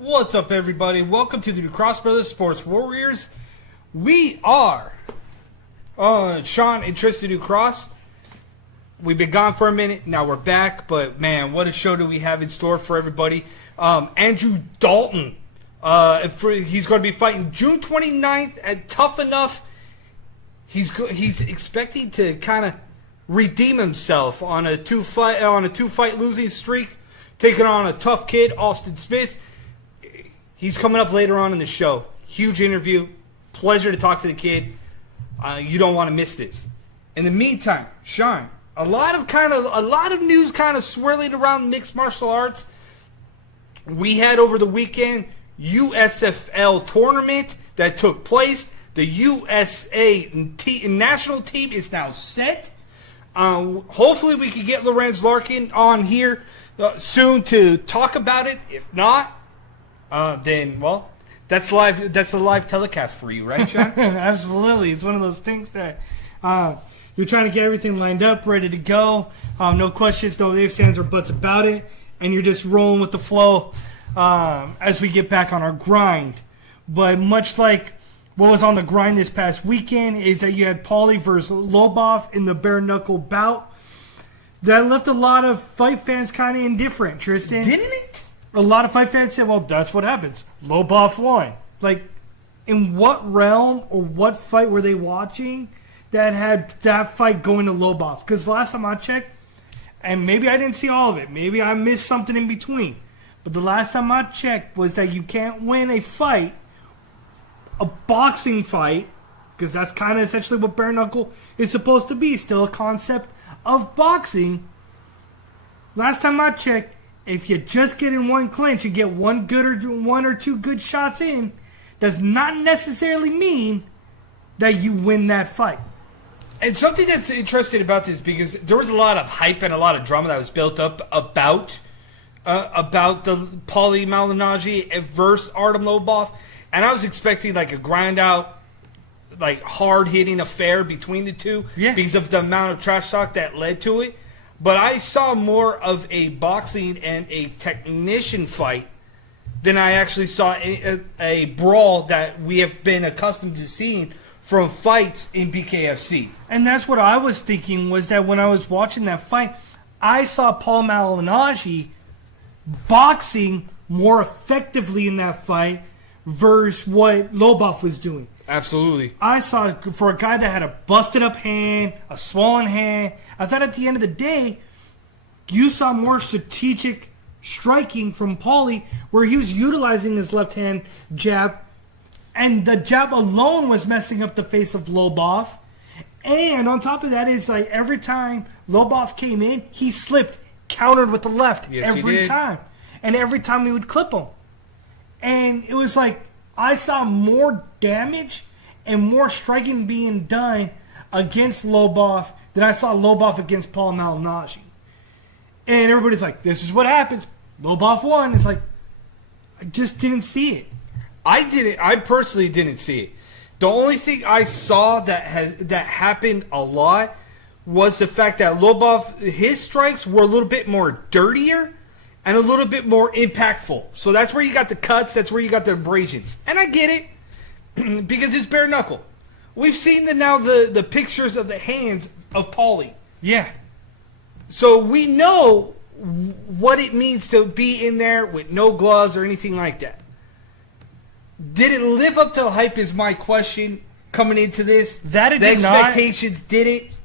What's up, everybody? Welcome to the Cross Brothers Sports Warriors. We are Sean and Tristan Ducross. We've been gone for a minute. Now we're back. But, man, what a show do we have in store for everybody. Andrew Dalton. He's going to be fighting June 29th at Tough Enough. He's expecting to kind of redeem himself on a two-fight losing streak, taking on a tough kid, Austin Smith. He's coming up later on in the show. Huge interview. Pleasure to talk to the kid. You don't want to miss this. In the meantime, Sean, a lot of news kind of swirling around mixed martial arts. We had over the weekend USFL tournament that took place. The USA national team is now set. Hopefully we can get Lorenz Larkin on here soon to talk about it. If not, then, well, that's live. That's a live telecast for you, right, Sean? Absolutely. It's one of those things that you're trying to get everything lined up, ready to go. No questions, no ifs, ands, or buts about it. And you're just rolling with the flow as we get back on our grind. But much like what was on the grind this past weekend is that you had Pauli versus Lobov in the bare knuckle bout. That left a lot of fight fans kind of indifferent, Tristan. Didn't it? A lot of fight fans said, well, that's what happens. Lobov won. Like, in what realm or what fight were they watching that had that fight going to Lobov? Because last time I checked, and maybe I didn't see all of it. Maybe I missed something in between. But the last time I checked was that you can't win a fight, a boxing fight, because that's kind of essentially what bare knuckle is supposed to be. Still a concept of boxing. Last time I checked, if you just get in one clinch and get one or two good shots in, does not necessarily mean that you win that fight. And something that's interesting about this, because there was a lot of hype and a lot of drama that was built up about the Pauli Malignaggi versus Artem Lobov, and I was expecting like a grind out, like hard hitting affair between the two, because of the amount of trash talk that led to it. But I saw more of a boxing and a technician fight than I actually saw a brawl that we have been accustomed to seeing from fights in BKFC. And that's what I was thinking, was that when I was watching that fight, I saw Paul Malignaggi boxing more effectively in that fight versus what Lobov was doing. Absolutely. I saw, for a guy that had a busted up hand, a swollen hand, I thought at the end of the day, you saw more strategic striking from Pauli, where he was utilizing his left hand jab, and the jab alone was messing up the face of Lobov. And on top of that is like every time Lobov came in, he slipped, countered with the left every time. And every time he would clip him. And it was like, I saw more damage and more striking being done against Lobov than I saw Lobov against Paul Malignaggi. And everybody's like, this is what happens. Lobov won. It's like, I just didn't see it. I personally didn't see it. The only thing I saw that happened a lot was the fact that Lobov, his strikes were a little bit more dirtier and a little bit more impactful. So that's where you got the cuts, that's where you got the abrasions. And I get it, because it's bare knuckle. We've seen the pictures of the hands of Pauli. Yeah. So we know what it means to be in there with no gloves or anything like that. Did it live up to the hype is my question coming into this. That it the did not. Expectations did it.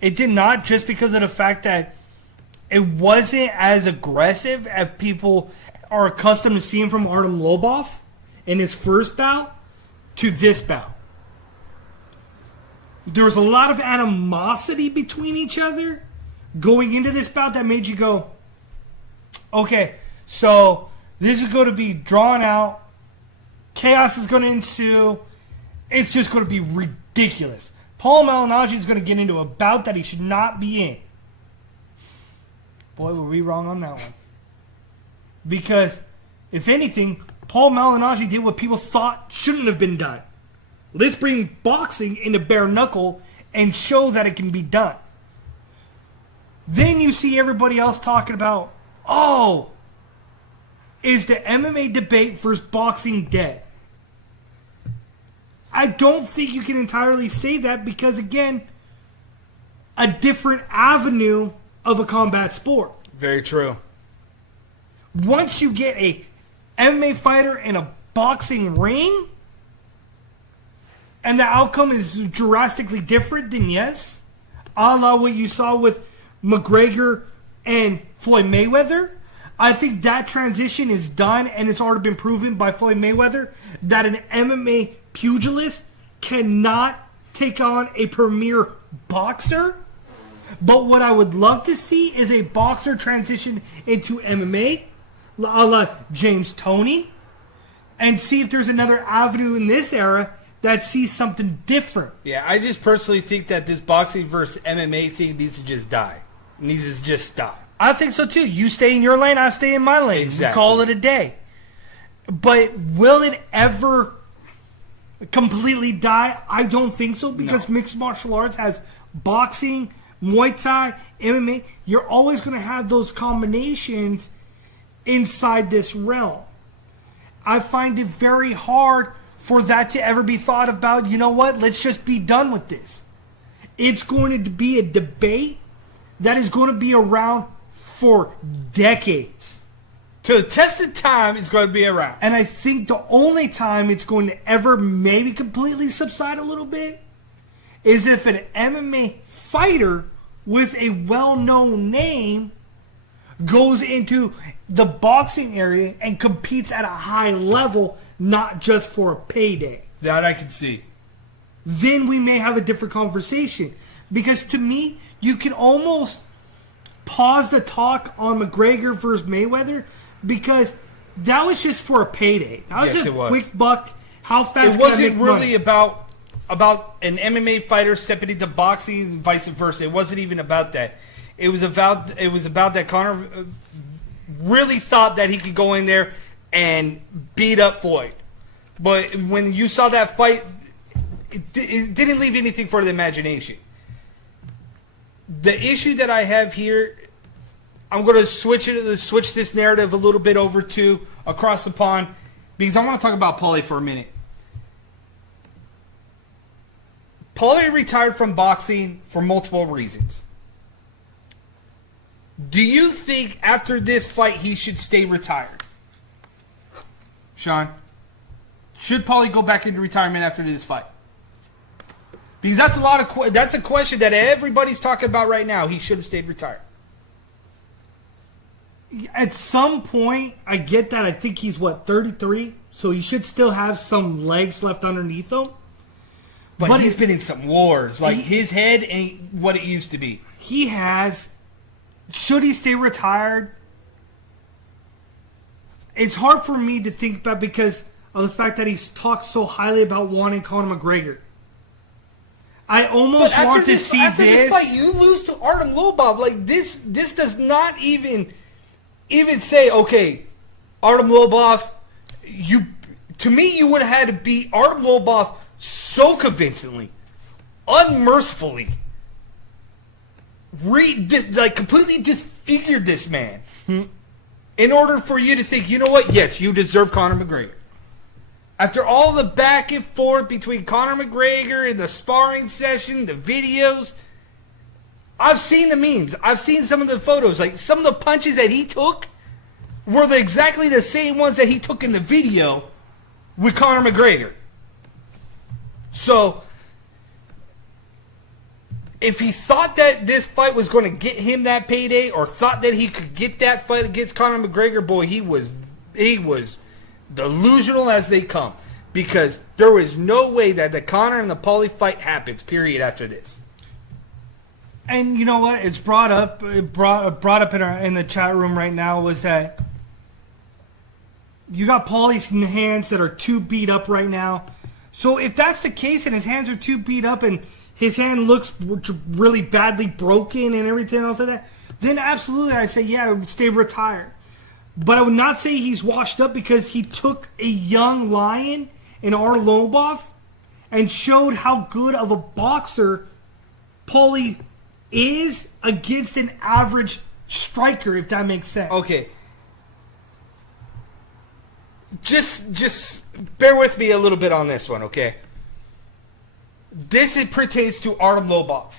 It did not, just because of the fact that it wasn't as aggressive as people are accustomed to seeing from Artem Lobov in his first bout to this bout. There was a lot of animosity between each other going into this bout that made you go, okay, so this is going to be drawn out. Chaos is going to ensue. It's just going to be ridiculous. Paul Malignaggi is going to get into a bout that he should not be in. Boy, were we wrong on that one. Because, if anything, Paul Malignaggi did what people thought shouldn't have been done. Let's bring boxing into bare knuckle and show that it can be done. Then you see everybody else talking about, oh, is the MMA debate versus boxing dead? I don't think you can entirely say that because, again, a different avenue of a combat sport. Very true. Once you get a MMA fighter in a boxing ring, and the outcome is drastically different, then yes. A la what you saw with McGregor and Floyd Mayweather. I think that transition is done, and it's already been proven by Floyd Mayweather that an MMA pugilist cannot take on a premier boxer. But what I would love to see is a boxer transition into MMA, a la James Toney, and see if there's another avenue in this era that sees something different. Yeah, I just personally think that this boxing versus MMA thing needs to just die. It needs to just stop. I think so too. You stay in your lane, I stay in my lane. Exactly. We call it a day. But will it ever completely die? I don't think so, because mixed martial arts has boxing, Muay Thai, MMA. You're always going to have those combinations inside this realm. I find it very hard for that to ever be thought about. You know what? Let's just be done with this. It's going to be a debate that is going to be around for decades. To the test of time, it's going to be around. And I think the only time it's going to ever maybe completely subside a little bit is if an MMA fighter with a well-known name goes into the boxing area and competes at a high level, not just for a payday. That I can see. Then we may have a different conversation. Because to me, you can almost pause the talk on McGregor versus Mayweather, because that was just for a payday. That was just a quick buck. How fast it can I wasn't make really money? about an MMA fighter stepping into boxing and vice versa. It wasn't even about that. It was about that Conor really thought that he could go in there and beat up Floyd. But when you saw that fight, it didn't leave anything for the imagination. The issue that I have here, I'm going to switch this narrative a little bit over to across the pond, because I want to talk about Pauli for a minute. Pauli retired from boxing for multiple reasons. Do you think after this fight he should stay retired? Sean, should Pauli go back into retirement after this fight? Because that's a question that everybody's talking about right now. He should have stayed retired. At some point, I get that. I think he's 33, so he should still have some legs left underneath him. But he's been in some wars. His head ain't what it used to be. He has. Should he stay retired? It's hard for me to think about because of the fact that he's talked so highly about wanting Conor McGregor. I almost want to see after this. This fight, you lose to Artem Lobov. This does not even say, okay, Artem Lobov, to me, you would have had to beat Artem Lobov so convincingly, unmercifully, completely disfigured this man in order for you to think, you know what, yes, you deserve Conor McGregor. After all the back and forth between Conor McGregor and the sparring session, the videos, I've seen the memes. I've seen some of the photos. Some of the punches that he took were exactly the same ones that he took in the video with Conor McGregor. So, if he thought that this fight was going to get him that payday, or thought that he could get that fight against Conor McGregor, boy, he was delusional as they come. Because there is no way that the Conor and the Pauli fight happens, period, after this. And you know what? It's brought up in the chat room right now was that you got Pauli's hands that are too beat up right now. So if that's the case and his hands are too beat up and his hand looks really badly broken and everything else like that, then absolutely I'd say, yeah, stay retired. But I would not say he's washed up, because he took a young lion in Artem Lobov and showed how good of a boxer Pauli is against an average striker, if that makes sense. Okay. just bear with me a little bit on this one, okay? It pertains to Artem Lobov.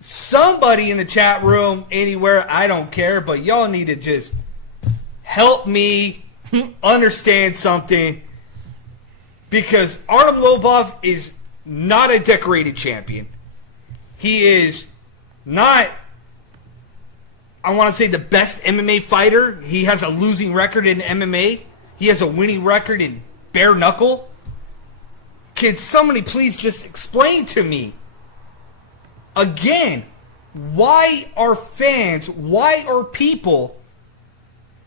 Somebody in the chat room, anywhere, I don't care, but y'all need to just help me understand something, because Artem Lobov is not a decorated champion. He is not, I want to say, the best MMA fighter. He has a losing record in MMA. He has a winning record in bare knuckle. Can somebody please just explain to me again, why are fans, why are people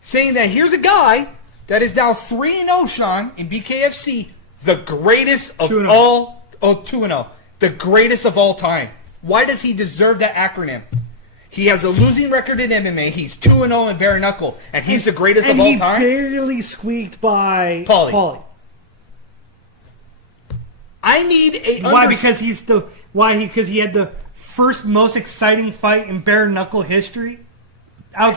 saying that here's a guy that is now 3-0, Sean, in BKFC, the greatest of 2-0. all, 2-0, the greatest of all time. Why does he deserve that acronym? He has a losing record in MMA. He's 2-0 in bare knuckle, and he's the greatest of all time. And he barely squeaked by Pauli. I need a why? Because he had the first most exciting fight in bare knuckle history. I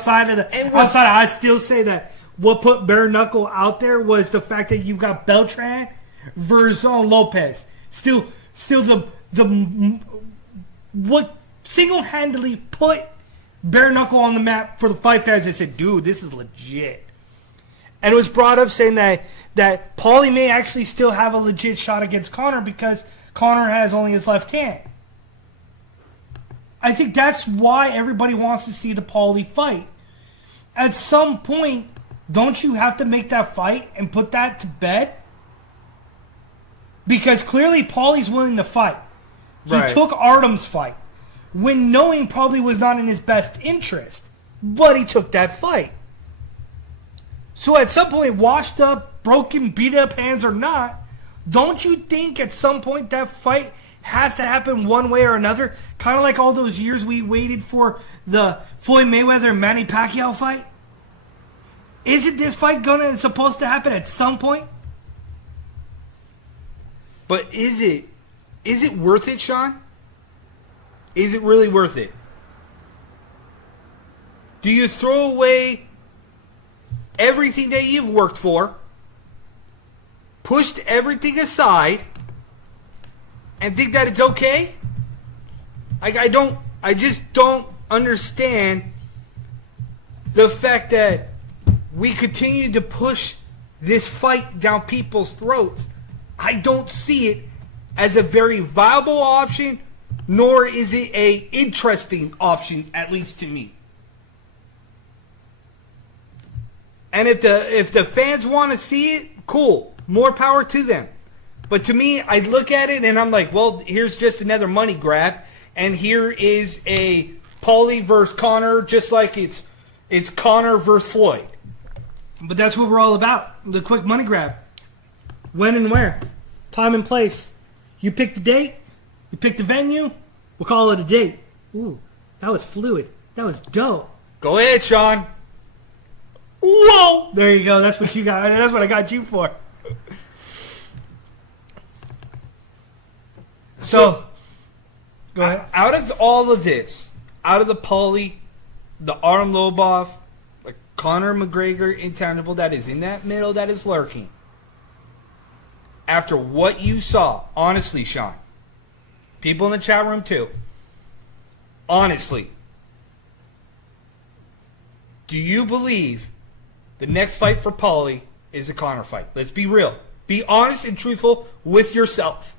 still say that what put bare knuckle out there was the fact that you got Beltran versus Lopez. Still the what single-handedly put bare knuckle on the map for the fight fans. They said, dude, this is legit. And it was brought up saying that Pauli may actually still have a legit shot against Conor because Conor has only his left hand. I think that's why everybody wants to see the Pauli fight. At some point, don't you have to make that fight and put that to bed? Because clearly Pauli's willing to fight. He took Artem's fight when knowing probably was not in his best interest. But he took that fight. So at some point, washed up, broken, beat up hands or not, don't you think at some point that fight has to happen one way or another? Kind of like all those years we waited for the Floyd Mayweather and Manny Pacquiao fight. Isn't this fight supposed to happen at some point? But is it worth it, Sean? Is it really worth it? Do you throw away everything that you've worked for, pushed everything aside, and think that it's okay? I just don't understand the fact that we continue to push this fight down people's throats. I don't see it as a very viable option, nor is it a interesting option, at least to me. And if the fans want to see it, cool, more power to them. But to me, I look at it and I'm like, well, here's just another money grab, and here is a Pauli versus Conor, just like it's Conor versus Floyd. But that's what we're all about, the quick money grab. When and where, time and place. You pick the date, you pick the venue, we'll call it a date. Ooh, that was fluid. That was dope. Go ahead, Sean. Whoa! There you go. That's what you got. That's what I got you for. So, go ahead. Out of all of this, out of the Pauli, the Artem Lobov, like Conor McGregor intangible that is in that middle, that is lurking. After what you saw, honestly, Sean, people in the chat room too, honestly, do you believe the next fight for Pauli is a Conor fight? Let's be real. Be honest and truthful with yourself.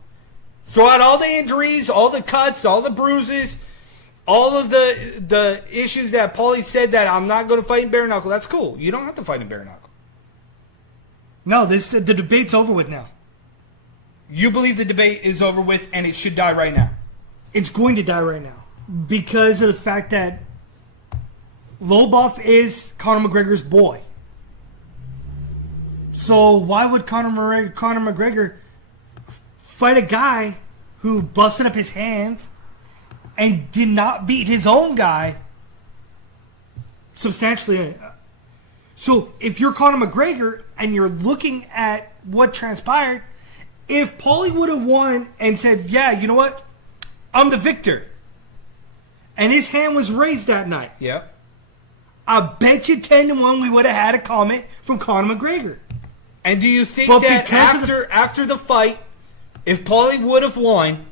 Throw out all the injuries, all the cuts, all the bruises, all of the issues that Pauli said that I'm not going to fight in bare knuckle. That's cool. You don't have to fight in bare knuckle. No, the debate's over with now. You believe the debate is over with and it should die right now? It's going to die right now because of the fact that Lobov is Conor McGregor's boy. So why would Conor McGregor fight a guy who busted up his hands and did not beat his own guy substantially? So if you're Conor McGregor and you're looking at what transpired, if Pauli would have won and said, yeah, you know what? I'm the victor. And his hand was raised that night. Yep. I bet you 10-1 we would have had a comment from Conor McGregor. And do you think But that because after the fight, if Pauli would have won,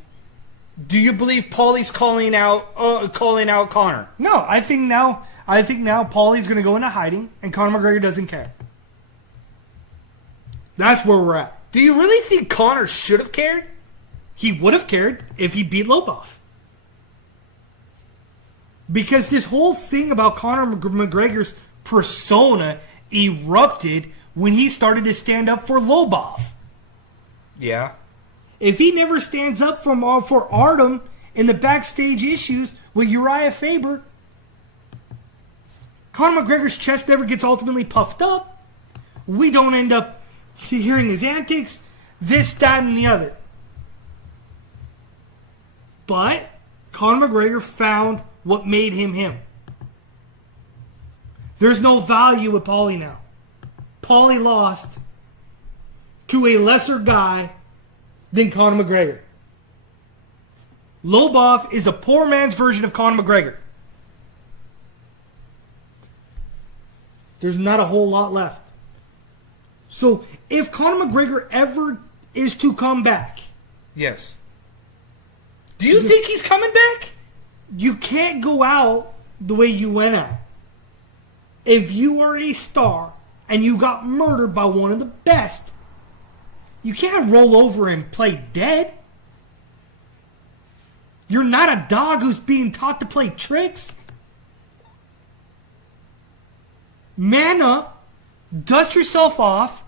do you believe Pauli's calling out Conor? No, I think now Paulie's going to go into hiding, and Conor McGregor doesn't care. That's where we're at. Do you really think Conor should have cared? He would have cared if he beat Lobov. Because this whole thing about Conor McGregor's persona erupted when he started to stand up for Lobov. Yeah. If he never stands up for Artem in the backstage issues with Uriah Faber, Conor McGregor's chest never gets ultimately puffed up. We don't end up hearing his antics, this, that, and the other. But Conor McGregor found what made him him. There's no value with Pauli now. Pauli lost to a lesser guy than Conor McGregor. Lobov is a poor man's version of Conor McGregor. There's not a whole lot left. So if Conor McGregor ever is to come back, yes. Do you think he's coming back? you can't go out the way you went out. If you are a star and you got murdered by one of the best, you can't roll over and play dead. You're not a dog who's being taught to play tricks. Man up, dust yourself off,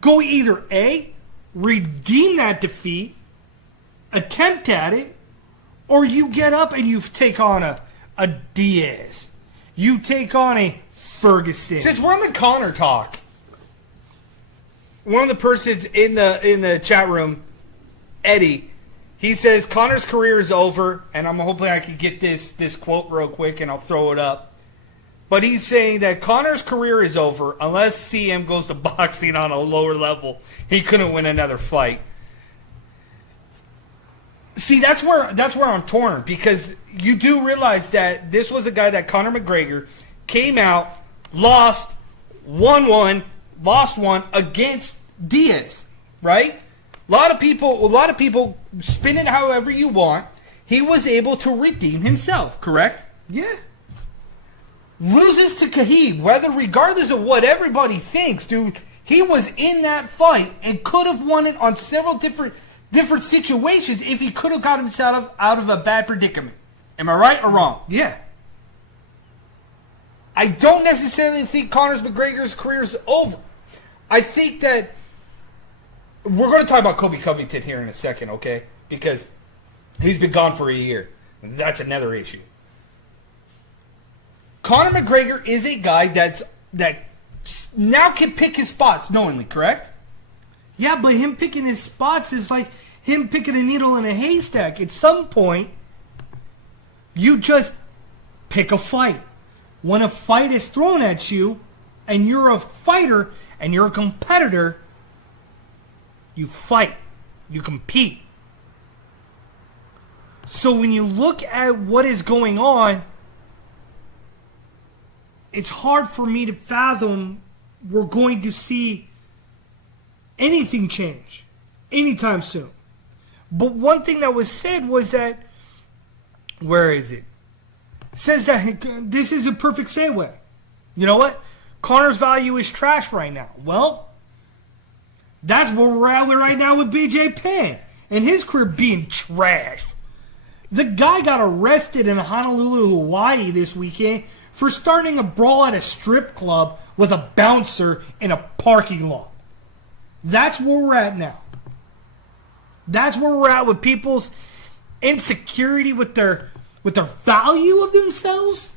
go either A, redeem that defeat, attempt at it, or you get up and you take on a Diaz. You take on a Ferguson. Since we're on the Conor talk, one of the persons in the chat room, Eddie, he says Conor's career is over, and I'm hoping I can get this quote real quick and I'll throw it up. But he's saying that Conor's career is over unless CM goes to boxing on a lower level. He couldn't win another fight. See, that's where I'm torn, because you do realize that this was a guy that Conor McGregor came out, lost, won one, lost one against Diaz, right? A lot of people spin it however you want. He was able to redeem himself, correct? Yeah. Loses to Khabib, regardless of what everybody thinks, dude, he was in that fight and could have won it on several different situations if he could have got himself out of a bad predicament. Am I right or wrong? Yeah. I don't necessarily think Conor McGregor's career is over. I think that we're going to talk about Kobe Covington here in a second, okay? Because he's been gone for a year. That's another issue. Conor McGregor is a guy that now can pick his spots knowingly, correct? Yeah, but him picking his spots is like him picking a needle in a haystack. At some point, you just pick a fight. When a fight is thrown at you, and you're a fighter, and you're a competitor, you fight. You compete. So when you look at what is going on, it's hard for me to fathom we're going to see anything change anytime soon. But one thing that was said was that, where is it? Says that this is a perfect segue. You know what? Conor's value is trash right now. Well, that's where we're at right now with BJ Penn and his career being trash. The guy got arrested in Honolulu, Hawaii this weekend for starting a brawl at a strip club with a bouncer in a parking lot. That's where we're at now. That's where we're at with people's insecurity with their value of themselves.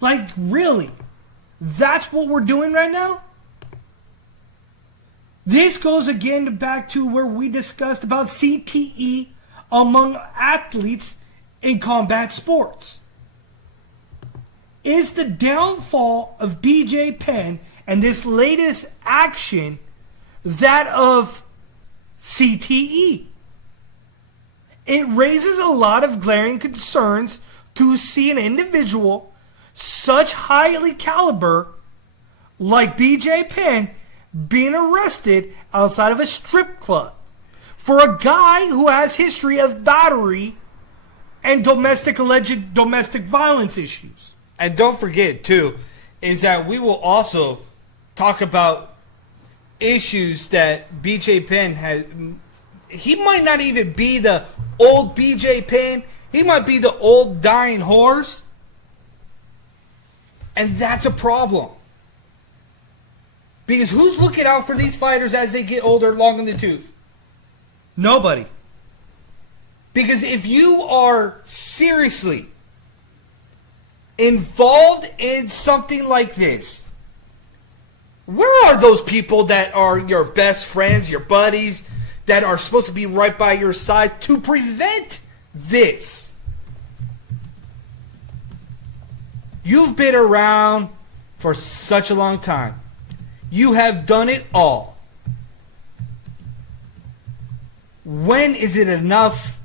Like, really? That's what we're doing right now? This goes again back to where we discussed about CTE among athletes in combat sports. Is the downfall of BJ Penn and this latest action that of CTE? It raises a lot of glaring concerns to see an individual such highly caliber like BJ Penn being arrested outside of a strip club for a guy who has history of battery and alleged domestic violence issues. And don't forget, too, is that we will also talk about issues that BJ Penn has. He might not even be the old BJ Penn. He might be the old dying horse. And that's a problem. Because who's looking out for these fighters as they get older, long in the tooth? Nobody. Because if you are seriously involved in something like this, where are those people that are your best friends, your buddies, that are supposed to be right by your side to prevent this? You've been around for such a long time. You have done it all. When is it enough?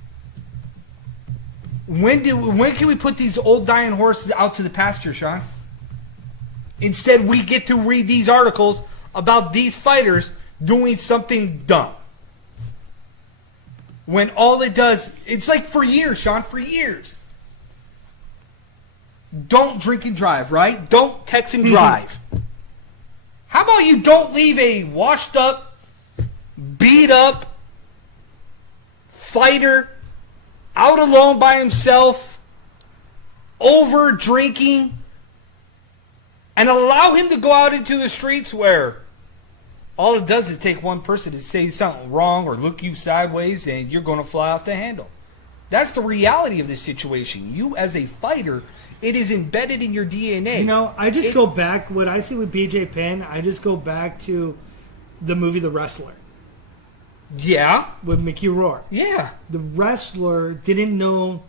When can we put these old dying horses out to the pasture, Sean? Instead, we get to read these articles about these fighters doing something dumb. When all it does, it's like for years, Sean, for years. Don't drink and drive, right? Don't text and drive. How about you don't leave a washed up, beat up fighter out alone by himself, over drinking, and allow him to go out into the streets where all it does is take one person to say something wrong or look you sideways and you're going to fly off the handle. That's the reality of this situation. You as a fighter, it is embedded in your DNA. You know, I just go back, what I see with BJ Penn, I just go back to the movie The Wrestler. Yeah. With Mickey Rourke. Yeah. The wrestler didn't know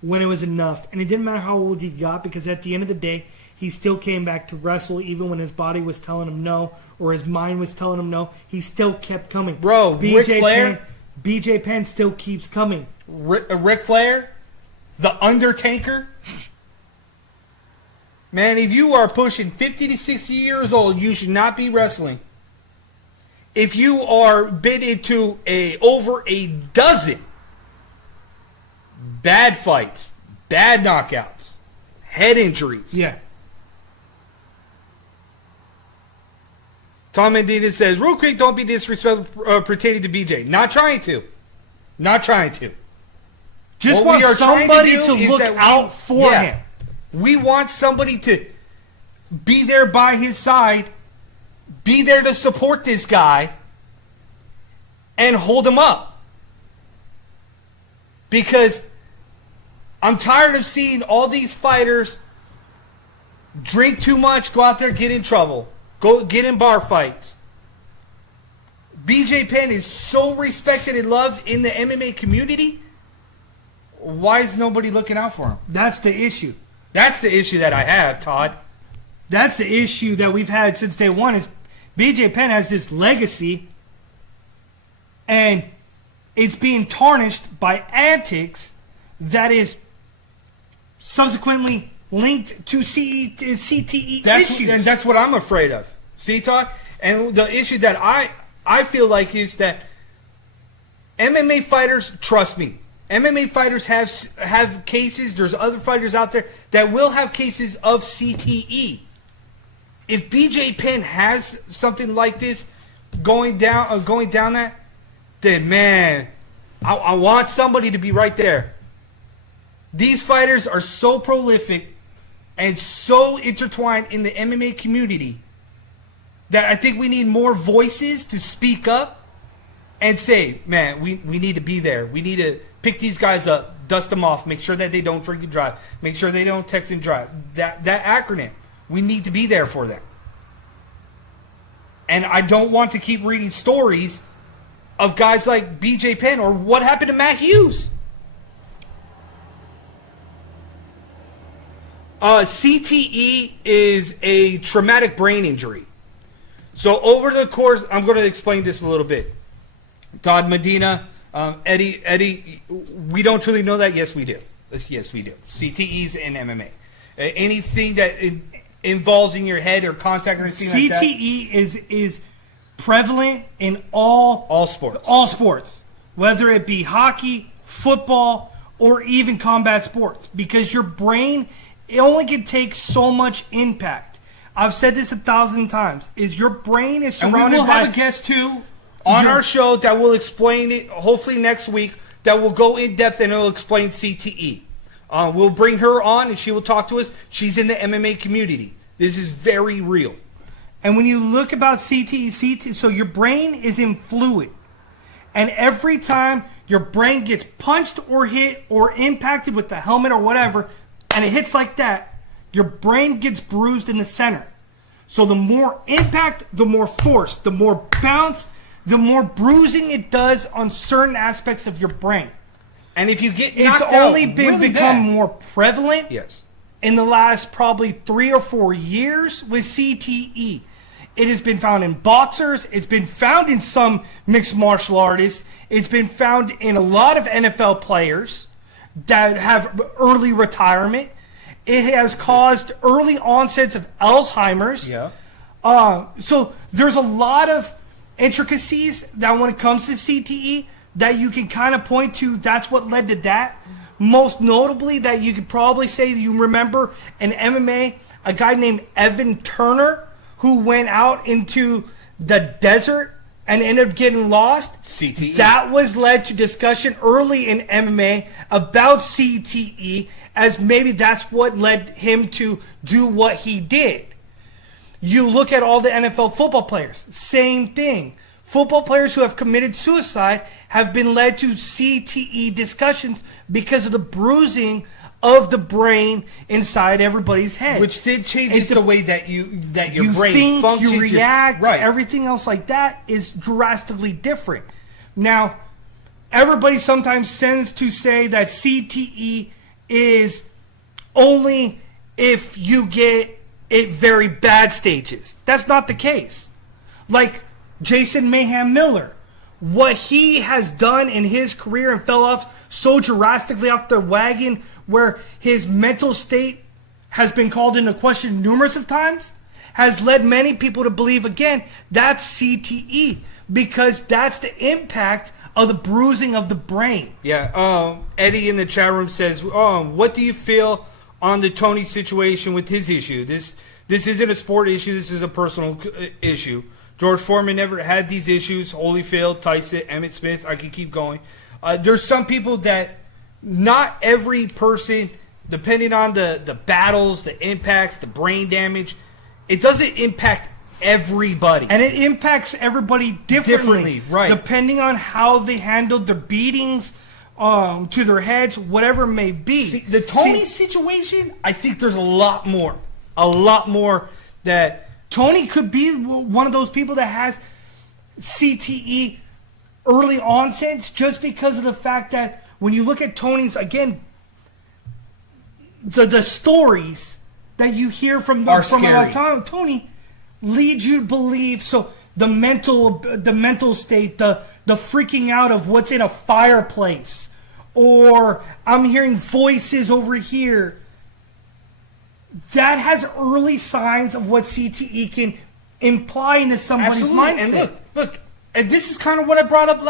when it was enough. And it didn't matter how old he got, because at the end of the day, he still came back to wrestle even when his body was telling him no or his mind was telling him no. He still kept coming. Bro, Ric Flair? BJ Penn still keeps coming. Ric Flair? The Undertaker? Man, if you are pushing 50 to 60 years old, you should not be wrestling. If you are been into over a dozen bad fights, bad knockouts, head injuries. Yeah. Tom Medina says, real quick, don't be disrespectful pertaining to BJ. Not trying to. Not trying to. Just want somebody to look out for him. We want somebody to be there by his side, be there to support this guy, and hold him up. Because I'm tired of seeing all these fighters drink too much, go out there, get in trouble, go get in bar fights. BJ Penn is so respected and loved in the MMA community. Why is nobody looking out for him? That's the issue. That's the issue that I have, Todd. That's the issue that we've had since day one is BJ Penn has this legacy and it's being tarnished by antics that is subsequently linked to CTE issues. And that's what I'm afraid of. See, Todd? And the issue that I feel like is that MMA fighters, trust me, MMA fighters have cases. There's other fighters out there that will have cases of CTE. If BJ Penn has something like this going down that, then man, I want somebody to be right there. These fighters are so prolific and so intertwined in the MMA community that I think we need more voices to speak up and say, man, we need to be there. We need to pick these guys up, dust them off, make sure that they don't drink and drive, make sure they don't text and drive. That acronym, we need to be there for them. And I don't want to keep reading stories of guys like BJ Penn or what happened to Matt Hughes. CTE is a traumatic brain injury. So over the course, I'm going to explain this a little bit. Todd Medina, Eddie, we don't truly know that. Yes, we do. Yes, we do. CTEs in MMA. anything that involves in your head or contact or anything like that? CTE is prevalent in all sports. All sports, whether it be hockey, football, or even combat sports, because your brain, it only can take so much impact. I've said this 1,000 times. Is your brain is surrounded by... And we will have a guest too on our show that will explain it. Hopefully next week, that will go in depth and it will explain CTE. We'll bring her on and she will talk to us. She's in the MMA community. This is very real. And when you look about CTE, so your brain is in fluid. And every time your brain gets punched or hit or impacted with the helmet or whatever, and it hits like that, your brain gets bruised in the center. So the more impact, the more force, the more bounce, the more bruising it does on certain aspects of your brain. And if you get It's knocked only out been really become bad, more prevalent yes, in the last probably 3 or 4 years with CTE. It has been found in boxers. It's been found in some mixed martial artists. It's been found in a lot of NFL players that have early retirement. It has caused early onsets of Alzheimer's. Yeah. So there's a lot of intricacies that when it comes to CTE that you can kind of point to, that's what led to that. Most notably that you could probably say that you remember in MMA, a guy named Evan Turner who went out into the desert and ended up getting lost. CTE. That was led to discussion early in MMA about CTE, as maybe that's what led him to do what he did. You look at all the NFL football players, same thing. Football players who have committed suicide have been led to CTE discussions because of the bruising of the brain inside everybody's head. which did change the way that your brain think, functions. you react, right. everything else like that is drastically different. Now, everybody sometimes tends to say that CTE is only if you get it very bad stages. That's not the case. Like Jason Mayhem Miller, what he has done in his career and fell off so drastically off the wagon where his mental state has been called into question numerous of times, has led many people to believe, again, that's CTE, because that's the impact of the bruising of the brain. Yeah. Eddie in the chat room says, what do you feel on the Tony situation with his issue? This isn't a sport issue. This is a personal issue. George Foreman never had these issues. Holyfield, Tyson, Emmett Smith. I could keep going. There's some people that not every person, depending on the battles, the impacts, the brain damage, it doesn't impact everybody. And it impacts everybody differently, right? Depending on how they handled their beatings to their heads, whatever it may be. See, the Tony situation, I think there's a lot more that Tony could be one of those people that has CTE early onsets just because of the fact that when you look at Tony's, again, the stories that you hear from a lot of time, Tony leads you to believe. So the mental state, the freaking out of what's in a fireplace, or I'm hearing voices over here. That has early signs of what CTE can imply into somebody's mindset. And look, and this is kind of what I brought up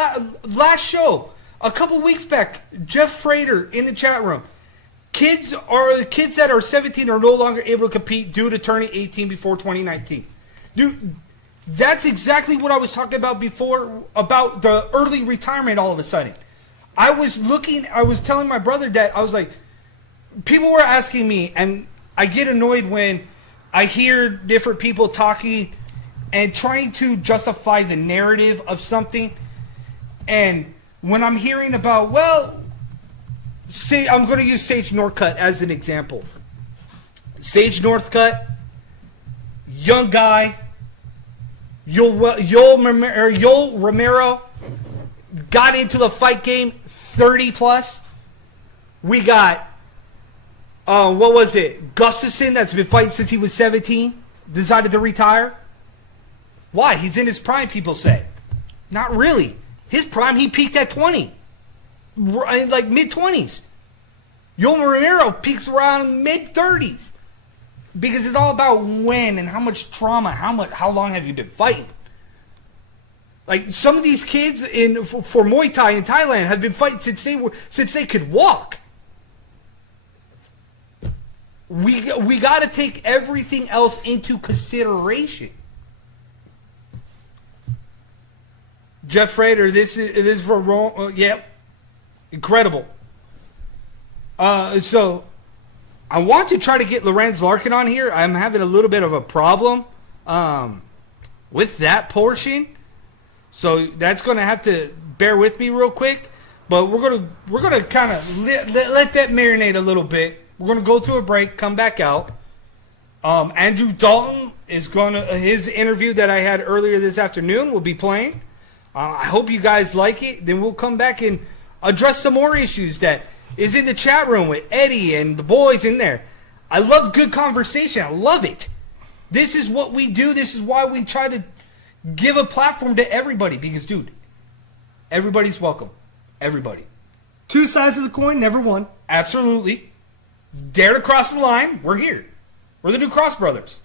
last show, a couple weeks back. Jeff Frater in the chat room. Kids that are 17 are no longer able to compete due to turning 18 before 2019. Dude, that's exactly what I was talking about before, about the early retirement all of a sudden. I was telling my brother that, I was like, people were asking me, and I get annoyed when I hear different people talking and trying to justify the narrative of something. And when I'm hearing about, I'm going to use Sage Northcutt as an example. Sage Northcutt, young guy, Yoel Romero got into the fight game 30 plus. We got Gustafson, that's been fighting since he was 17, decided to retire. Why? He's in his prime, people say. Not really. His prime, he peaked at 20. Like mid-20s. Yoel Romero peaks around mid-30s. Because it's all about when and how much trauma, how long have you been fighting? Like some of these kids for Muay Thai in Thailand have been fighting since they could walk. We got to take everything else into consideration. Jeff Frater, this is for Rome. Yep, incredible. So I want to try to get Lorenz Larkin on here. I'm having a little bit of a problem with that portion, so that's going to have to bear with me real quick. But we're gonna kind of let that marinate a little bit. We're gonna go to a break, come back out. Andrew Dalton is his interview that I had earlier this afternoon will be playing. I hope you guys like it. Then we'll come back and address some more issues that is in the chat room with Eddie and the boys in there. I love good conversation. I love it. This is what we do. This is why we try to give a platform to everybody. Because, dude, everybody's welcome. Everybody. Two sides of the coin, never one. Absolutely. Dare to cross the line. We're here. We're the New Cross Brothers.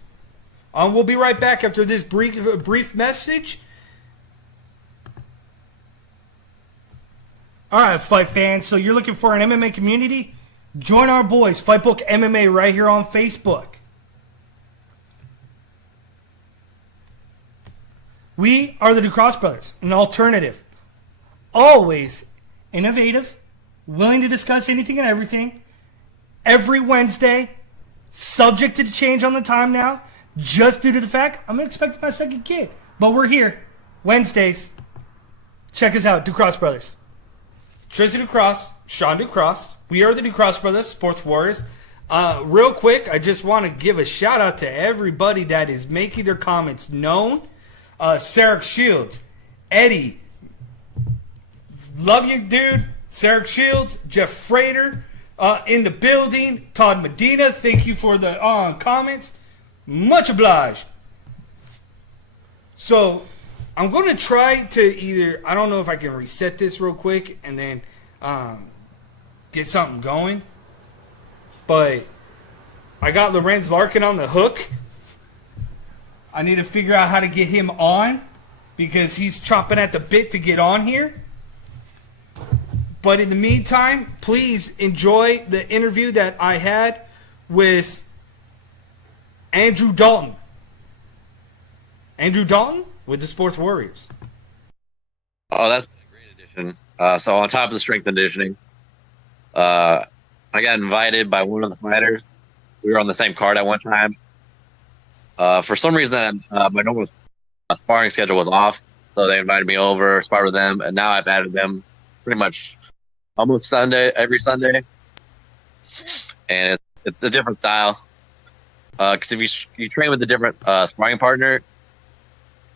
We'll be right back after this brief message. All right, fight fans. So you're looking for an MMA community? Join our boys, Fightbook MMA, right here on Facebook. We are the New Cross Brothers, an alternative. Always innovative, willing to discuss anything and everything. Every Wednesday, subject to change on the time now, just due to the fact I'm expecting my second kid. But we're here, Wednesdays. Check us out, New Cross Brothers. Tristan Ducross, Sean Ducross. We are the New Cross Brothers, Sports Warriors. Real quick, I just want to give a shout out to everybody that is making their comments known. Sarek Shields, Eddie, love you, dude. Sarek Shields, Jeff Frater in the building. Todd Medina, thank you for the comments. Much obliged. So, I'm going to try to I don't know if I can reset this real quick and then get something going. But I got Lorenz Larkin on the hook. I need to figure out how to get him on because he's chomping at the bit to get on here. But in the meantime, please enjoy the interview that I had with Andrew Dalton. Andrew Dalton with the Sports Warriors. Oh, that's been a great addition. So on top of the strength and conditioning, I got invited by one of the fighters. We were on the same card at one time. For some reason, my normal sparring schedule was off, so they invited me over, spar with them, and now I've added them pretty much almost every Sunday. And it's a different style. Because if you train with a different sparring partner,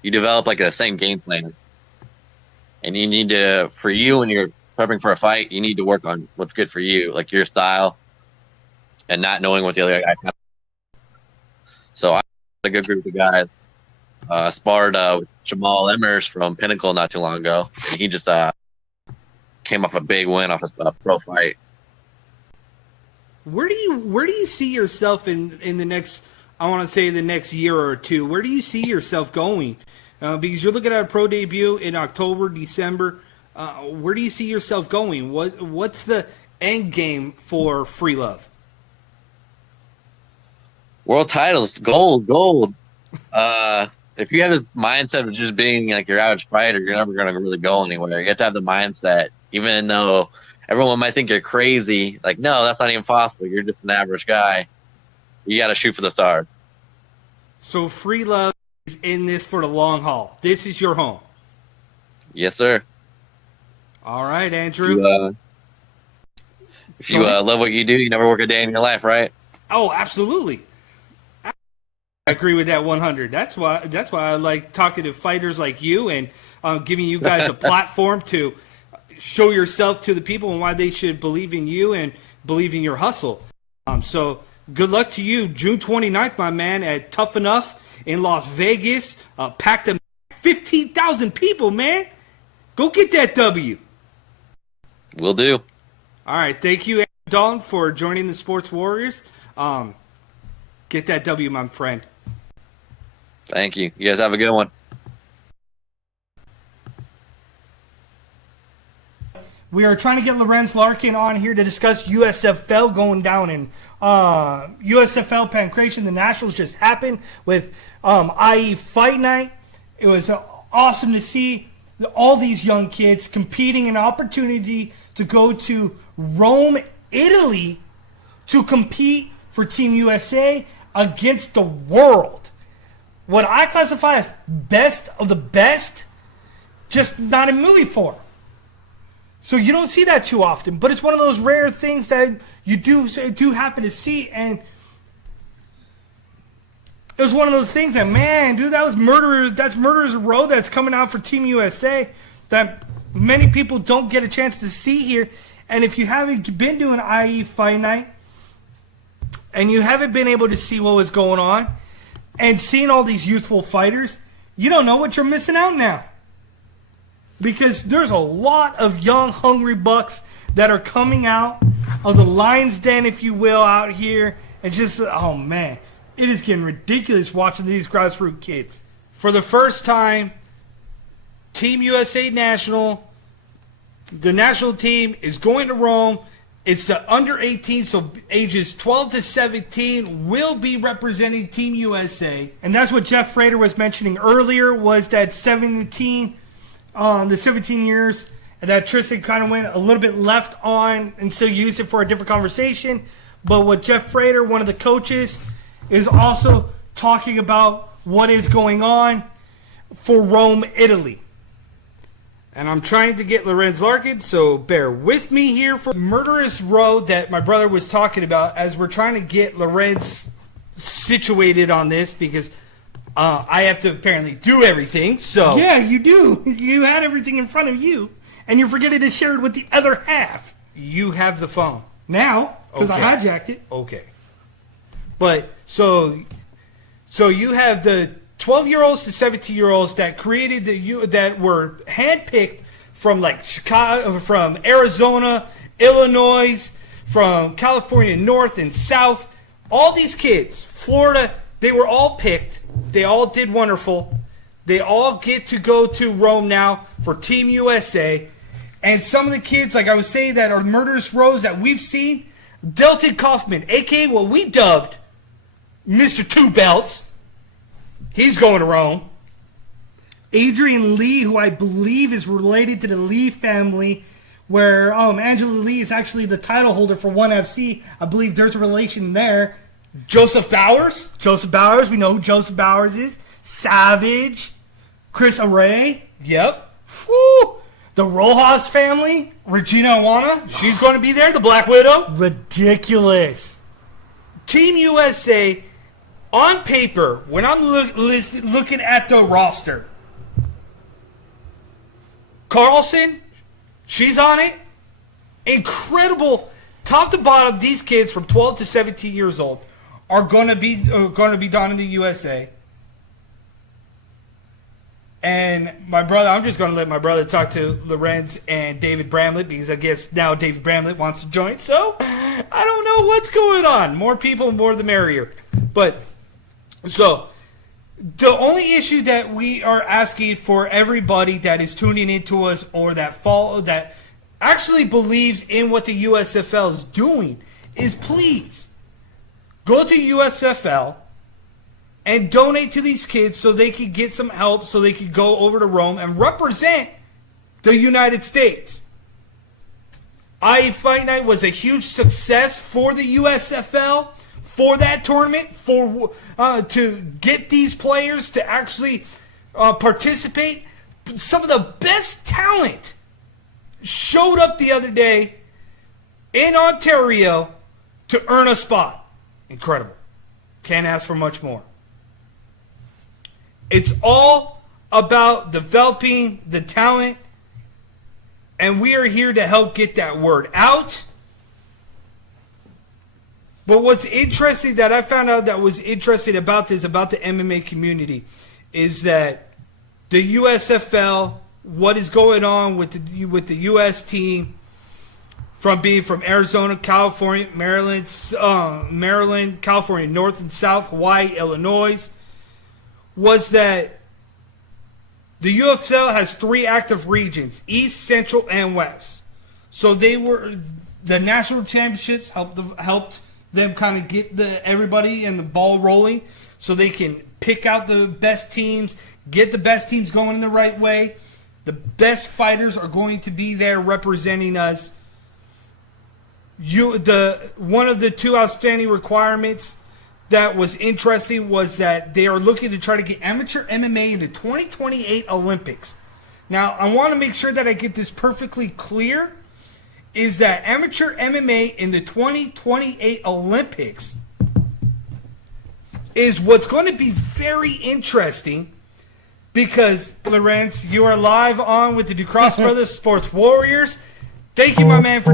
you develop like the same game plan. And you need to, for you when you're prepping for a fight, you need to work on what's good for you, like your style, and not knowing what the other guy has. So I had a good group of guys. Sparred with Jamal Emmers from Pinnacle not too long ago. And he just came off a big win off a pro fight. Where do you see yourself in the next, I want to say the next year or two? Where do you see yourself going? Because you're looking at a pro debut in October, December. Where do you see yourself going? What's the end game for Free Love? World titles, gold. If you have this mindset of just being like your average fighter, you're never going to really go anywhere. You have to have the mindset, even though everyone might think you're crazy. Like, no, that's not even possible. You're just an average guy. You got to shoot for the stars. So Free Love is in this for the long haul. This is your home. Yes, sir. All right, Andrew. If you love what you do, you never work a day in your life, right? Oh, absolutely. I agree with that 100. That's why I like talking to fighters like you and giving you guys a platform to show yourself to the people and why they should believe in you and believe in your hustle. So good luck to you. June 29th, my man, at Tough Enough in Las Vegas. Packed them 15,000 people, man. Go get that W. Will do. All right. Thank you, Dalton, for joining the Sports Warriors. Get that W, my friend. Thank you. You guys have a good one. We are trying to get Lorenz Larkin on here to discuss USFL going down in USFL pankration. The Nationals just happened with IE Fight Night. It was awesome to see all these young kids competing, an opportunity to go to Rome, Italy, to compete for Team USA against the world. What I classify as best of the best, just not in movie form. So you don't see that too often, but it's one of those rare things that you do happen to see, and it was one of those things that, man, dude, that was murderers. That's Murderers Row that's coming out for Team USA that many people don't get a chance to see here. And if you haven't been to an IE Fight Night and you haven't been able to see what was going on and seeing all these youthful fighters, you don't know what you're missing out now. Because there's a lot of young, hungry bucks that are coming out of the lion's den, if you will, out here. And just, oh man, it is getting ridiculous watching these grassroots kids. For the first time, Team USA National, the national team is going to Rome. It's the under 18, so ages 12 to 17 will be representing Team USA. And that's what Jeff Frater was mentioning earlier, was that 17... the 17 years that Tristan kind of went a little bit left on and still used it for a different conversation. But what Jeff Frater, one of the coaches, is also talking about what is going on for Rome, Italy. And I'm trying to get Lorenz Larkin, so bear with me here for Murderous Row that my brother was talking about as we're trying to get Lorenz situated on this, because I have to apparently do everything, so... Yeah, you do. You had everything in front of you, and you're forgetting to share it with the other half. You have the phone. Now, because Okay. I hijacked it. Okay. But, so you have the 12-year-olds to 17-year-olds that created that were handpicked from, like, Chicago, from Arizona, Illinois, from California North and South. All these kids, Florida, they were all picked. They all did wonderful. They all get to go to Rome now for Team USA. And some of the kids, like I was saying, that are Murderous Rows that we've seen, Delton Kaufman, a.k.a. what we dubbed Mr. Two Belts. He's going to Rome. Adrian Lee, who I believe is related to the Lee family, where Angela Lee is actually the title holder for ONE FC. I believe there's a relation there. Joseph Bowers. Joseph Bowers, we know who Joseph Bowers is. Savage. Chris Array. Yep. Woo. The Rojas family. Regina Iwana. She's going to be there, the Black Widow. Ridiculous. Team USA, on paper, when I'm looking at the roster, Carlson, she's on it. Incredible. Top to bottom, these kids from 12 to 17 years old are going to be down in the USA. And my brother, I'm just going to let my brother talk to Lorenz and David Bramlett, because I guess now David Bramlett wants to join. So I don't know what's going on. More people, more the merrier. But so the only issue that we are asking for everybody that is tuning into us or that actually believes in what the USFL is doing is, please go to USFL and donate to these kids so they can get some help, so they can go over to Rome and represent the United States. IE Fight Night was a huge success for the USFL, for that tournament, for to get these players to actually participate. Some of the best talent showed up the other day in Ontario to earn a spot. Incredible. Can't ask for much more. It's all about developing the talent, and we are here to help get that word out. But what's interesting that I found out that was interesting about this, about the MMA community, is that the USFL, what is going on with the US team, from being from Arizona, California, Maryland, California, North and South, Hawaii, Illinois, was that the USFL has 3 active regions: East, Central, and West. So the national championships helped them kind of get everybody and the ball rolling, so they can pick out the best teams, get the best teams going in the right way. The best fighters are going to be there representing us. One of the 2 outstanding requirements that was interesting was that they are looking to try to get amateur MMA in the 2028 Olympics. Now, I want to make sure that I get this perfectly clear, is that amateur MMA in the 2028 Olympics is what's going to be very interesting, because, Lawrence, you are live on with the Ducross Brothers Sports Warriors. Thank you, my man, for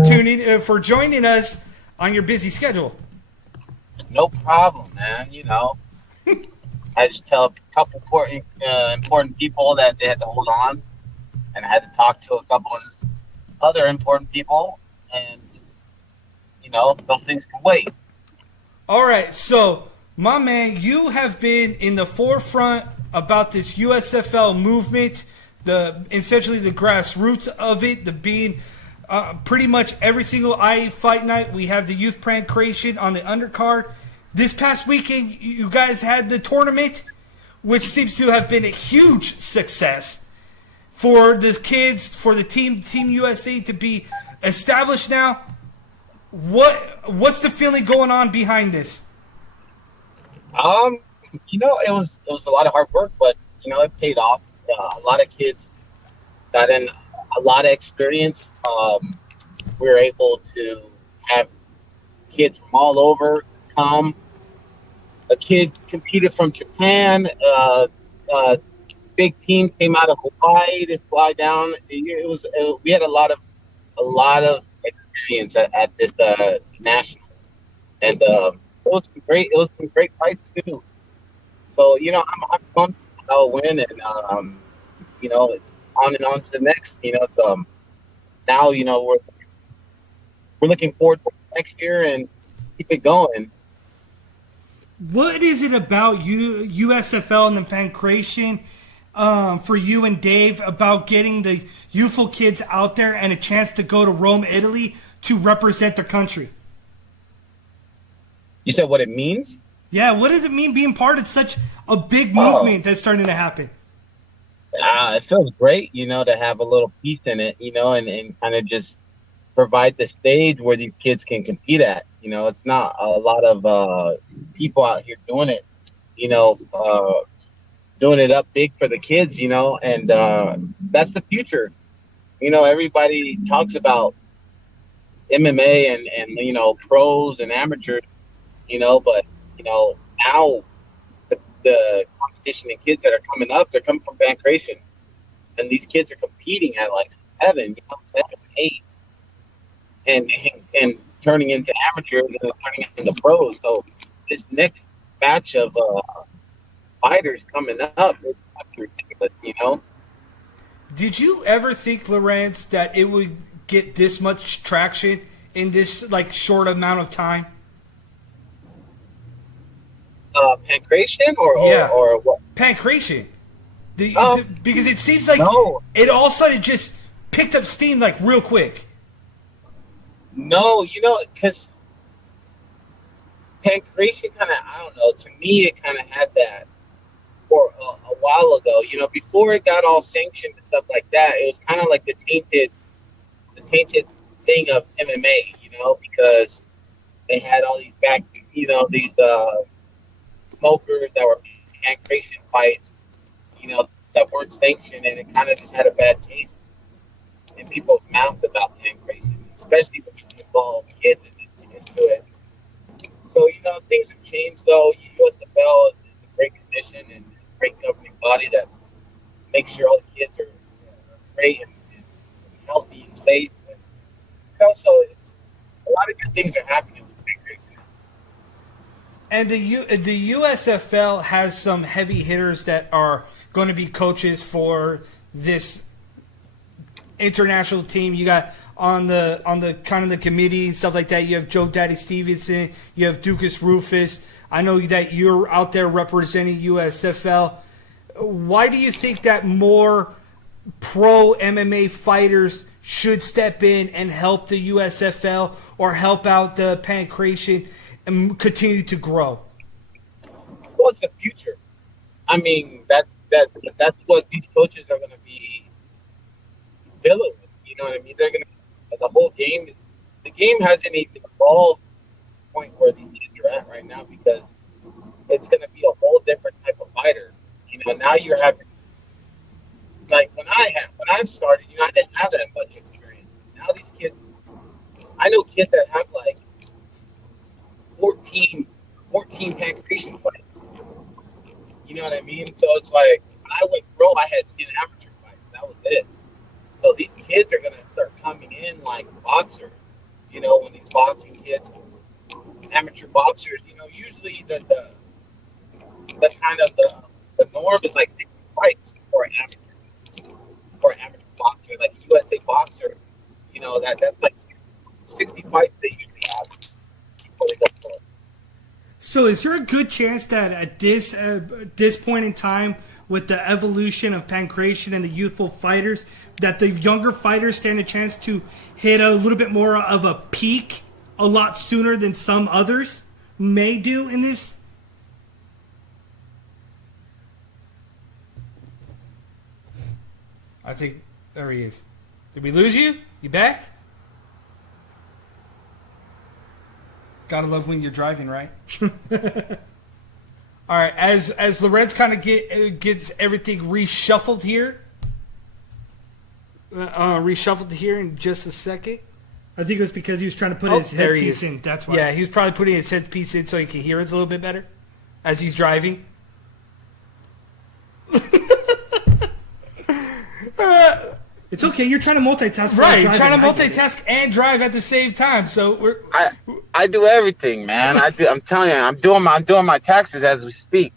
joining us on your busy schedule. No problem, man. I just tell a couple important people that they had to hold on, and I had to talk to a couple of other important people, and those things can wait. All right, so my man, you have been in the forefront about this USFL movement, essentially the grassroots of it, the being pretty much every single IA fight night we have the youth pankration on the undercard. This past weekend, you guys had the tournament, which seems to have been a huge success for the kids, for the Team USA to be established now. What's the feeling going on behind this? It was a lot of hard work, but it paid off. A lot of kids got in a lot of experience. We were able to have kids from all over come. A kid competed from Japan. Big team came out of Hawaii to fly down. We had a lot of experience at this national, and it was great. It was some great fights too. So I'm pumped. I'll win, and it's on and on to the next. Now we're looking forward to next year and keep it going. What is it about USFL and the pankration for you and Dave about getting the youthful kids out there and a chance to go to Rome, Italy to represent their country? You said what it means? Yeah, what does it mean being part of such a big movement that's starting to happen? It feels great, to have a little piece in it, and kind of just provide the stage where these kids can compete at. It's not a lot of people out here doing it, doing it up big for the kids, and that's the future. Everybody talks about MMA and pros and amateurs, but now the competition and kids that are coming up, they're coming from pankration, and these kids are competing at like 7, 8, and turning into amateurs and turning into pros. So this next batch of fighters coming up is ridiculous, Did you ever think, Lawrence, that it would get this much traction in this short amount of time? Pankration or what? Pankration. Because it seems like it all of a sudden just picked up steam real quick. No, because pankration kind of, I don't know, to me it kind of had that for a while ago. Before it got all sanctioned and stuff like that, it was kind of like the tainted thing of MMA, because they had all these these smokers that were pankration fights, that weren't sanctioned, and it kind of just had a bad taste in people's mouth about pankration, especially when you involve kids into it. So, things have changed, though. USFL is a great condition and a great governing body that makes sure all the kids are great and healthy and safe. And, so it's, a lot of good things are happening with pankration. And the USFL has some heavy hitters that are going to be coaches for this international team. You got on the kind of the committee stuff like that. You have Joe Daddy Stevenson. You have Dukas Rufus. I know that you're out there representing USFL. Why do you think that more pro MMA fighters should step in and help the USFL or help out the pankration and continue to grow? Well, it's the future. I mean, that's what these coaches are going to be dealing with. You know what I mean? They're going to the whole game. The game hasn't even evolved to the point where these kids are at right now, because it's going to be a whole different type of fighter. You know, now you're having, like when I started, you know, I didn't have that much experience. Now these kids, I know kids that have like 14 pankration fights. You know what I mean? So it's like, when I went pro, I had 10 amateur fights. That was it. So these kids are going to start coming in like boxers. You know, when these boxing kids, amateur boxers, you know, usually the kind of the norm is like 60 fights for an amateur boxer, like a USA boxer. You know, that's like 60 fights they usually have before they go pro. So is there a good chance that at this point in time, with the evolution of pankration and the youthful fighters, that the younger fighters stand a chance to hit a little bit more of a peak a lot sooner than some others may do in this? I think there he is. Did we lose you? You back? Gotta love when you're driving, right? All right, as Lorenz kind of gets everything reshuffled here. Reshuffled here in just a second. I think it was because he was trying to put his there he headpiece is. in. That's why. Yeah, he was probably putting his headpiece in so he could hear us a little bit better as he's driving. It's okay. You're trying to multitask. Right, trying to multitask and drive at the same time. So I do everything, man. I'm telling you, I'm doing my taxes as we speak.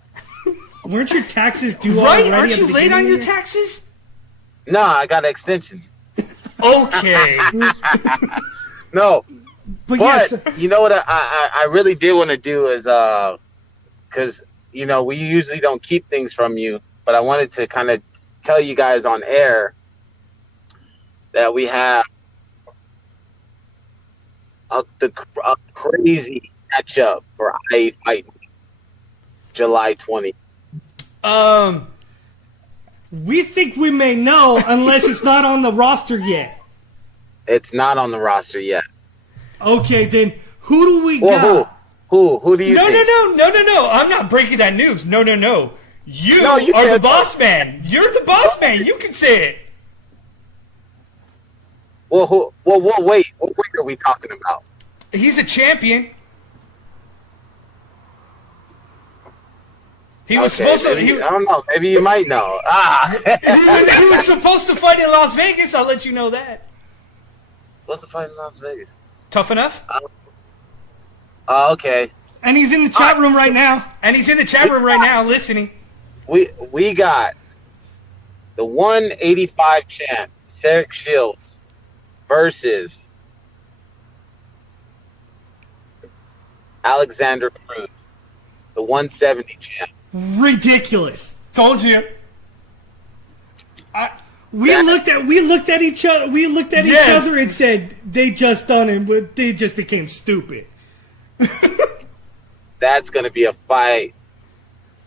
Weren't your taxes due right? already? Aren't at you the late on beginning your of the year? taxes? No, I got an extension. Okay. No, But but yes, you know what I really did want to do is because you know we usually don't keep things from you, but I wanted to kind of tell you guys on air that we have a crazy matchup for IA Fight July 20th. we think we may know unless it's not on the roster yet. It's not on the roster yet. Okay, then who do we Well, got? who do you No. think? No. I'm not breaking that news. No. You, No, you are the can't. boss man. You're the boss man. You can say it. Well, wait. What weight are we talking about? He's a champion. He was supposed to. Maybe, I don't know. Maybe you might know. He was supposed to fight in Las Vegas. I'll let you know that. What's the fight in Las Vegas? Tough enough. Okay. And he's in the chat room right now. And he's in the chat room right now listening. We got the 185 champ, Cedric Shields, versus Alexander Cruz, the 170 champ. Ridiculous. Told you. We looked at each other. We looked at Yes. each other and said they just done it, but they just became stupid. That's gonna be a fight.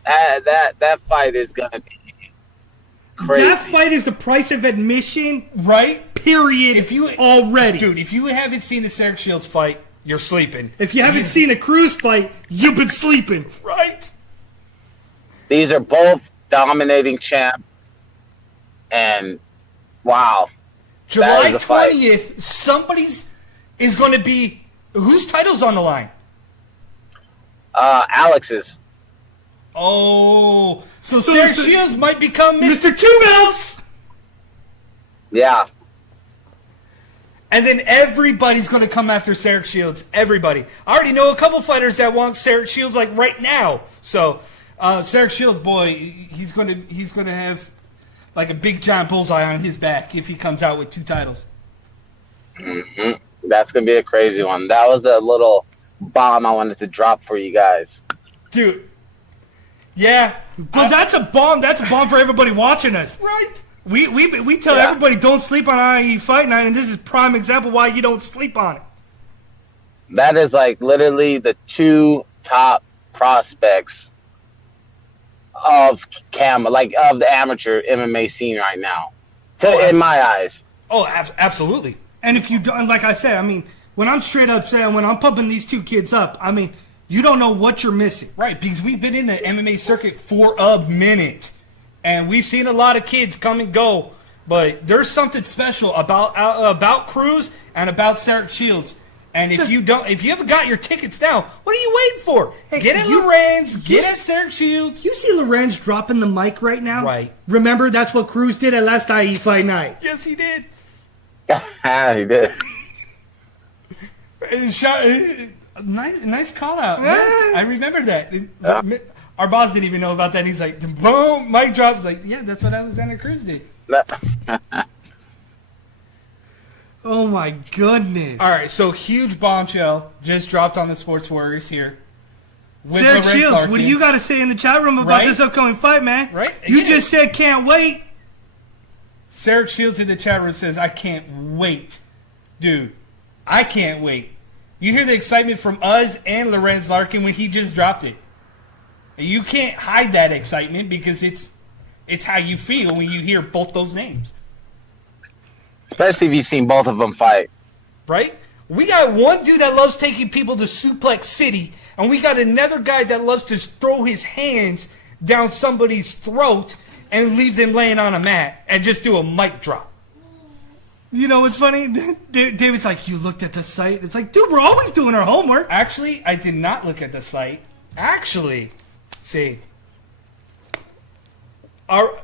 That fight is gonna be crazy. That fight is the price of admission, Right? period. If you already, Dude, if you haven't seen the Cedric Shields fight, you're sleeping. if you haven't seen a Cruz fight, you've been sleeping. Right? These are both dominating champs, and wow, July is a fight. 20th, somebody's is going to be... Whose title's on the line? Alex's. Oh, so Cedric so- Shields might become Mr. Two Belts. Yeah, And then everybody's going to come after Cedric Shields. Everybody. I already know a couple fighters that want Cedric Shields like right now. So, Cedric Shields, boy, he's going to have like a big giant bullseye on his back if he comes out with 2 titles. That's gonna be a crazy one. That was the little bomb I wanted to drop for you guys. Dude. Yeah. But that's a bomb. That's a bomb for everybody watching us. Right. We tell everybody don't sleep on IE Fight Night, and this is prime example why you don't sleep on it. That is like literally the 2 top prospects of of the amateur MMA scene right now, in my eyes. Oh, absolutely. And if you don't, like I said, I mean, when I'm straight up saying, when I'm pumping these 2 kids up, I mean, you don't know what you're missing. Right, because we've been in the MMA circuit for a minute, and we've seen a lot of kids come and go, but there's something special about Cruz and about Sarah Shields. And if you haven't got your tickets now, what are you waiting for? Hey, get at Lorenz, get at Sarah Shields. You see Lorenz dropping the mic right now? Right. Remember, that's what Cruz did at last IE Fight Night. Yes, he did. He did. Nice call out. Yes, I remember that. Our boss didn't even know about that. And he's like, boom, mic drop. He's like, yeah, that's what Alexander Cruz did. Oh my goodness. All right, so huge bombshell just dropped on the Sports Warriors here. Sarah Shields, what do you got to say in the chat room about this upcoming fight, man? Right? You just said can't wait. Sarah Shields in the chat room says, I can't wait. Dude, I can't wait. You hear the excitement from us and Lorenz Larkin when he just dropped it. You can't hide that excitement because it's how you feel when you hear both those names. Especially if you've seen both of them fight. Right? We got one dude that loves taking people to Suplex City, and we got another guy that loves to throw his hands down somebody's throat and leave them laying on a mat and just do a mic drop. You know what's funny? David's like, you looked at the site? It's like, dude, we're always doing our homework. Actually, I did not look at the site. Actually, see,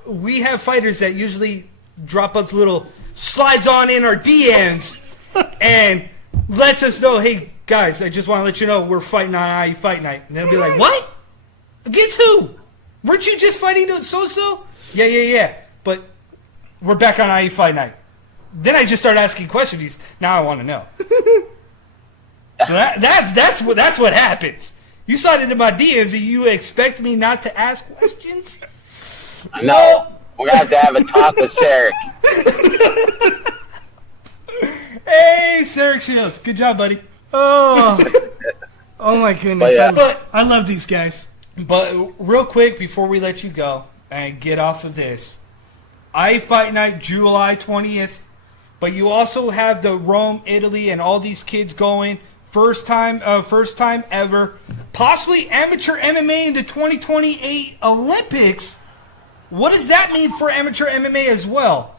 we have fighters that usually drop us little slides on in our DMs and lets us know, hey, guys, I just want to let you know we're fighting on IE Fight Night. And they'll be like, what? Against who? Weren't you just fighting so-so? Yeah. But we're back on IE Fight Night. Then I just start asking questions. Now I want to know. So that's what happens. You slide into my DMs and you expect me not to ask questions? No. We're going to have a talk with Sarek. Hey, Sarek Shields. Good job, buddy. Oh my goodness. I love these guys. But real quick, before we let you go and get off of this, IE Fight Night, July 20th. But you also have the Rome, Italy, and all these kids going. First time ever. Possibly amateur MMA in the 2028 Olympics. What does that mean for amateur MMA as well?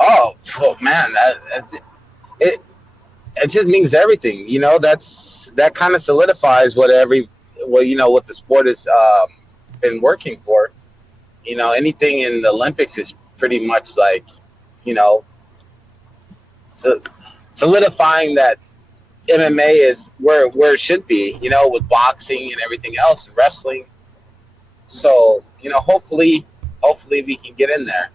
Oh man, it just means everything. You know, that kind of solidifies what the sport has been working for. You know, anything in the Olympics is pretty much like, you know, solidifying that MMA is where it should be. You know, with boxing and everything else, and wrestling. So, you know, hopefully we can get in there.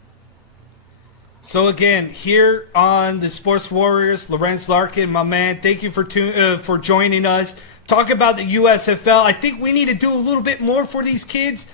So again, here on the Sports Warriors, Lorenz Larkin, my man, thank you for joining us. Talk about the USFL. I think we need to do a little bit more for these kids,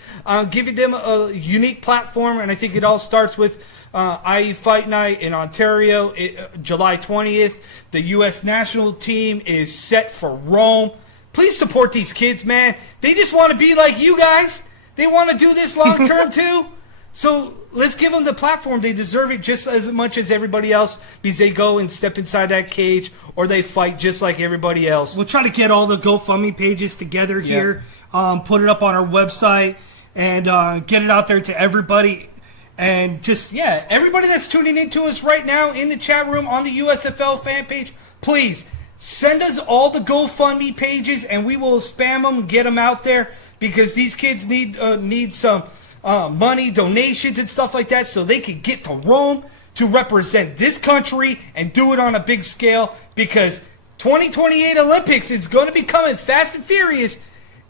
giving them a unique platform, and I think it all starts with IE Fight Night in Ontario, July 20th. The U.S. national team is set for Rome. Please support these kids, man. They just want to be like you guys. They want to do this long term too. So let's give them the platform. They deserve it just as much as everybody else because they go and step inside that cage or they fight just like everybody else. We'll try to get all the GoFundMe pages together here, put it up on our website, and get it out there to everybody. And just, everybody that's tuning into us right now in the chat room on the USFL fan page, please send us all the GoFundMe pages and we will spam them, get them out there because these kids need some money, donations, and stuff like that so they can get to Rome to represent this country and do it on a big scale because 2028 Olympics is going to be coming fast and furious.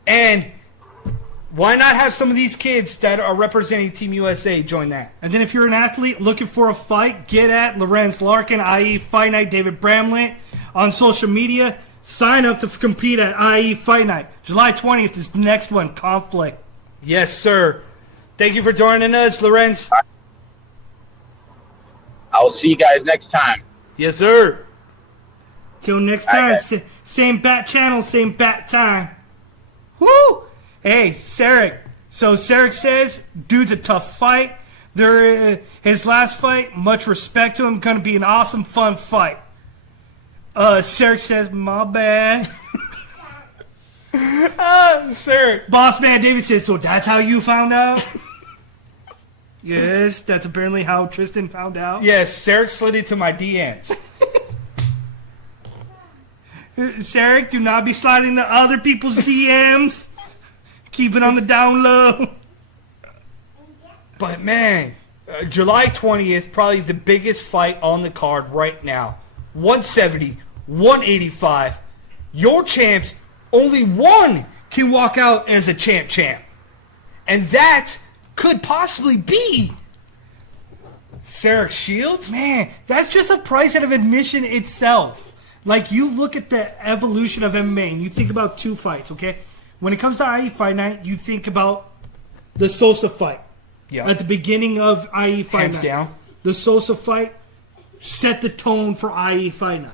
And Why not have some of these kids that are representing Team USA join that? And then if you're an athlete looking for a fight, get at Lorenz Larkin, i.e. Fight Night David Bramlett, on social media. Sign up to compete at i.e. Fight Night. July 20th is the next one, Conflict. Yes, sir. Thank you for joining us, Lorenz. I'll see you guys next time. Yes, sir. Till next All time, right, guys. same bat channel, same bat time. Woo! Hey, Sarek. So Sarek says, dude's a tough fight. His last fight, much respect to him, gonna be an awesome, fun fight. Sarek says, my bad. Sarek. Boss man David says, so that's how you found out? Yes, that's apparently how Tristan found out. Yes, Sarek slid into my DMs. Sarek, do not be sliding to other people's DMs. Keep it on the down low. But man, July 20th, probably the biggest fight on the card right now. 170, 185. Your champs, only one can walk out as a champ. And that could possibly be Sarek Shields? Man, that's just a price out of admission itself. Like, you look at the evolution of MMA and you think about two fights, okay? When it comes to IE Fight Night, you think about the Sosa fight. Yeah. At the beginning of IE Fight Hands Night. down. The Sosa fight set the tone for IE Fight Night.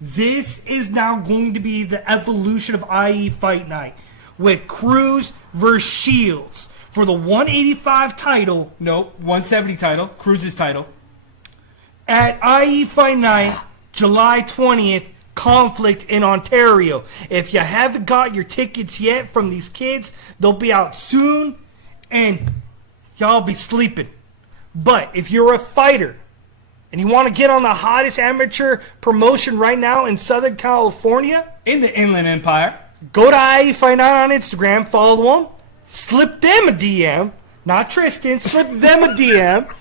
This is now going to be the evolution of IE Fight Night with Cruz versus Shields for the 185 title Nope, 170 title, Cruz's title. at IE Fight Night, July 20th, Conflict in Ontario. If you haven't got your tickets yet from these kids, they'll be out soon and y'all be sleeping. But if you're a fighter and you want to get on the hottest amateur promotion right now in Southern California, In the Inland Empire. go to IE Fight Night on Instagram, follow them, slip them a DM, not Tristan, slip them a DM.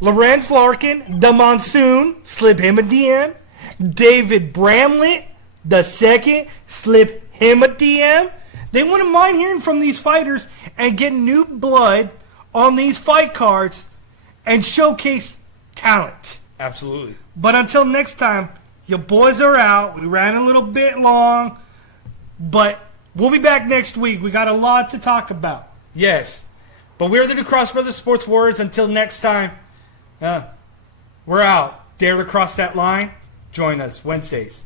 Lorenz Larkin, the Monsoon, slip him a DM. David Bramlett, the second, slip him a DM. They wouldn't mind hearing from these fighters and getting new blood on these fight cards and showcase talent. Absolutely. But until next time, your boys are out. We ran a little bit long, but we'll be back next week. We got a lot to talk about. Yes. But we're the New Cross Brothers Sports Warriors. Until next time, we're out. Dare to cross that line? Join us Wednesdays.